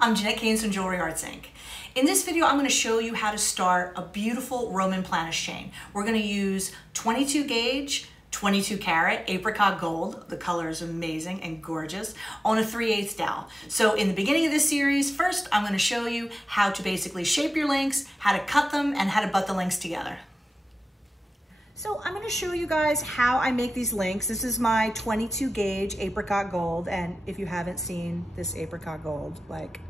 I'm Jeanette Keynes from Jewelry Arts Inc. In this video, I'm going to show you how to start a beautiful Roman Planished chain. We're going to use 22 gauge, 22 karat apricot gold. The color is amazing and gorgeous on a 3/8 dowel. So in the beginning of this series, first I'm going to show you how to basically shape your links, how to cut them, and how to butt the links together. So I'm going to show you guys how I make these links. This is my 22 gauge apricot gold, and if you haven't seen this apricot gold, like,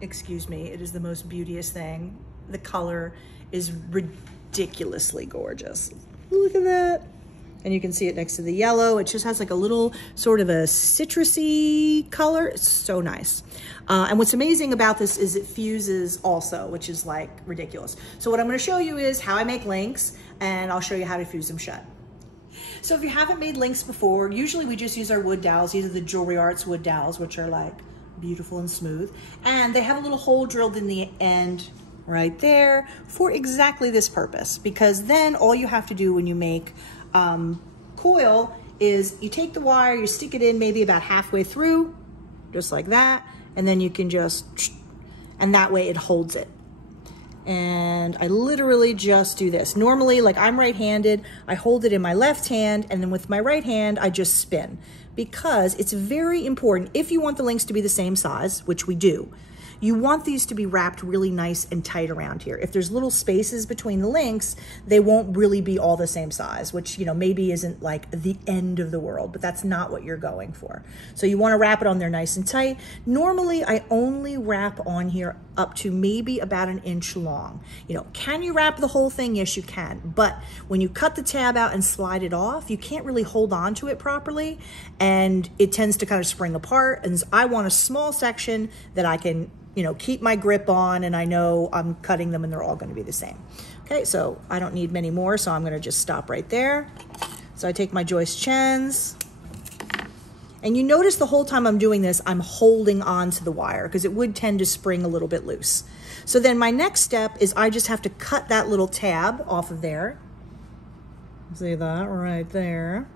excuse me, it is the most beauteous thing. The color is ridiculously gorgeous. Look at that. And you can see it next to the yellow. It just has like a little sort of a citrusy color. It's so nice. And what's amazing about this is it fuses also, which is like ridiculous. So what I'm going to show you is how I make links, and I'll show you how to fuse them shut. So if you haven't made links before, usually we just use our wood dowels. These are the Jewelry Arts wood dowels, which are like beautiful and smooth. And they have a little hole drilled in the end right there for exactly this purpose, because then all you have to do when you make coil is you take the wire, you stick it in maybe about halfway through, just like that, and then you can just, and that way it holds it. And I literally just do this. Normally, like, I'm right-handed, I hold it in my left hand, and then with my right hand, I just spin, because it's very important, if you want the links to be the same size, which we do, you want these to be wrapped really nice and tight around here. If there's little spaces between the links, they won't really be all the same size, which, you know, maybe isn't like the end of the world, but that's not what you're going for. So you want to wrap it on there nice and tight. Normally, I only wrap on here up to maybe about 1 inch long. You know, can you wrap the whole thing? Yes, you can. But when you cut the tab out and slide it off, you can't really hold on to it properly, and it tends to kind of spring apart. And I want a small section that I can, you know, keep my grip on, and I know I'm cutting them and they're all going to be the same. Okay, so I don't need many more, so I'm going to just stop right there. So I take my joist chens, and you notice the whole time I'm doing this, I'm holding on to the wire because it would tend to spring a little bit loose. So then my next step is I just have to cut that little tab off of there. See that right there?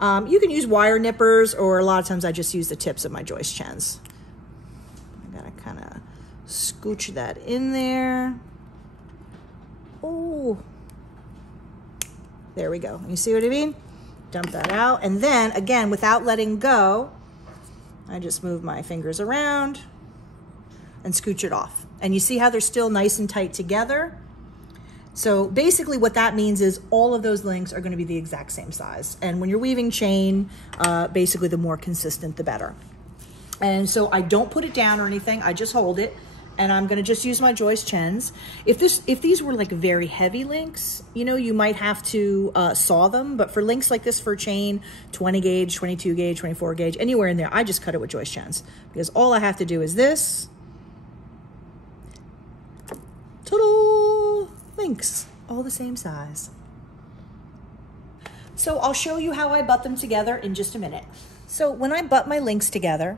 You can use wire nippers, or a lot of times I just use the tips of my joist chens. Gotta kind of scooch that in there. Oh, there we go. You see what I mean? Dump that out. And then again, without letting go, I just move my fingers around and scooch it off. And you see how they're still nice and tight together? So basically what that means is all of those links are going to be the exact same size. And when you're weaving chain, basically the more consistent, the better. And so I don't put it down or anything, I just hold it, and I'm gonna just use my joist chens. If these were like very heavy links, you know, you might have to saw them, but for links like this, for a chain, 20 gauge, 22 gauge, 24 gauge, anywhere in there, I just cut it with joist chens, because all I have to do is this. Ta-da! Links, all the same size. So I'll show you how I butt them together in just a minute. So when I butt my links together,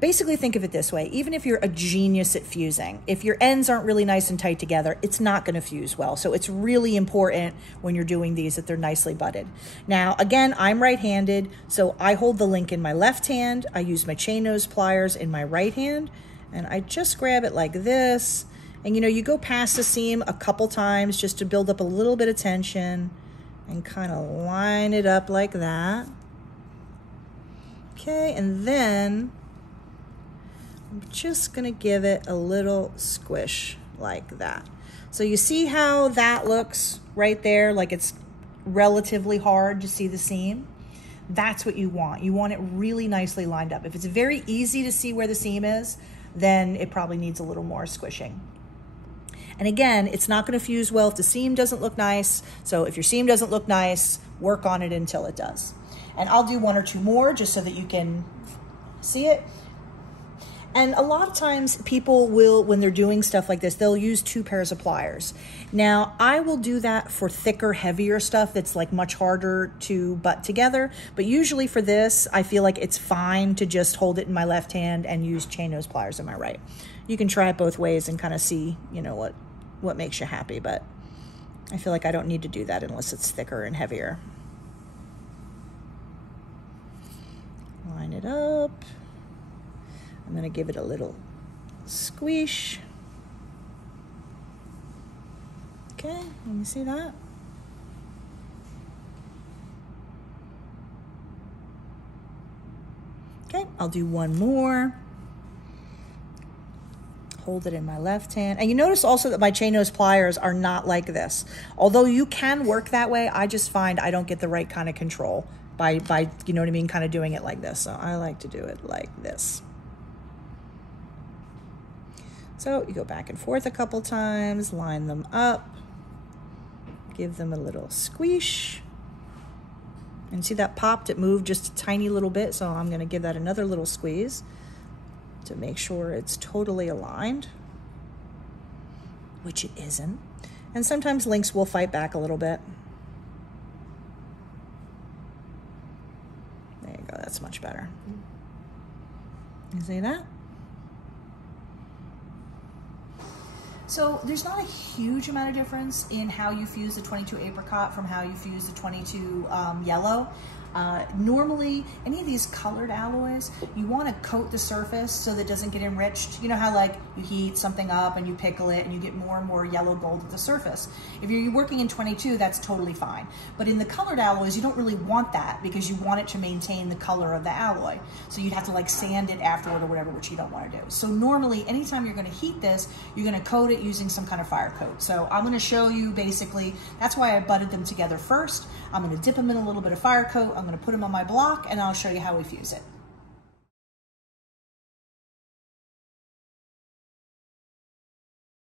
basically think of it this way. Even if you're a genius at fusing, if your ends aren't really nice and tight together, it's not going to fuse well. So it's really important when you're doing these that they're nicely butted. Now, again, I'm right-handed, so I hold the link in my left hand. I use my chain nose pliers in my right hand, and I just grab it like this. And, you know, you go past the seam a couple times just to build up a little bit of tension and kind of line it up like that. Okay, and then I'm just gonna give it a little squish like that. So you see how that looks right there, like it's relatively hard to see the seam? That's what you want. You want it really nicely lined up. If it's very easy to see where the seam is, then it probably needs a little more squishing. And again, it's not gonna fuse well if the seam doesn't look nice. So if your seam doesn't look nice, work on it until it does. And I'll do 1 or 2 more just so that you can see it. And a lot of times people will, when they're doing stuff like this, they'll use 2 pairs of pliers. Now, I will do that for thicker, heavier stuff that's like much harder to butt together. But usually for this, I feel like it's fine to just hold it in my left hand and use chain nose pliers in my right. You can try it both ways and kind of see, you know, what makes you happy. But I feel like I don't need to do that unless it's thicker and heavier. Line it up. I'm gonna give it a little squish. Okay, let me see that. Okay, I'll do one more. Hold it in my left hand. And you notice also that my chain nose pliers are not like this. Although you can work that way, I just find I don't get the right kind of control by you know what I mean, kind of doing it like this. So I like to do it like this. So you go back and forth a couple times, line them up, give them a little squish. And see that popped, it moved just a tiny little bit, so I'm gonna give that another little squeeze to make sure it's totally aligned, which it isn't. And sometimes links will fight back a little bit. There you go, that's much better. You see that? So there's not a huge amount of difference in how you fuse the 22 apricot from how you fuse the 22 yellow. Normally, any of these colored alloys, you want to coat the surface so that it doesn't get enriched. You know how like you heat something up and you pickle it and you get more and more yellow gold at the surface. If you're working in 22, that's totally fine. But in the colored alloys, you don't really want that because you want it to maintain the color of the alloy. So you'd have to like sand it afterward or whatever, which you don't want to do. So normally, anytime you're going to heat this, you're going to coat it using some kind of fire coat. So I'm going to show you basically, that's why I butted them together first. I'm going to dip them in a little bit of fire coat. I'm going to put them on my block and I'll show you how we fuse it.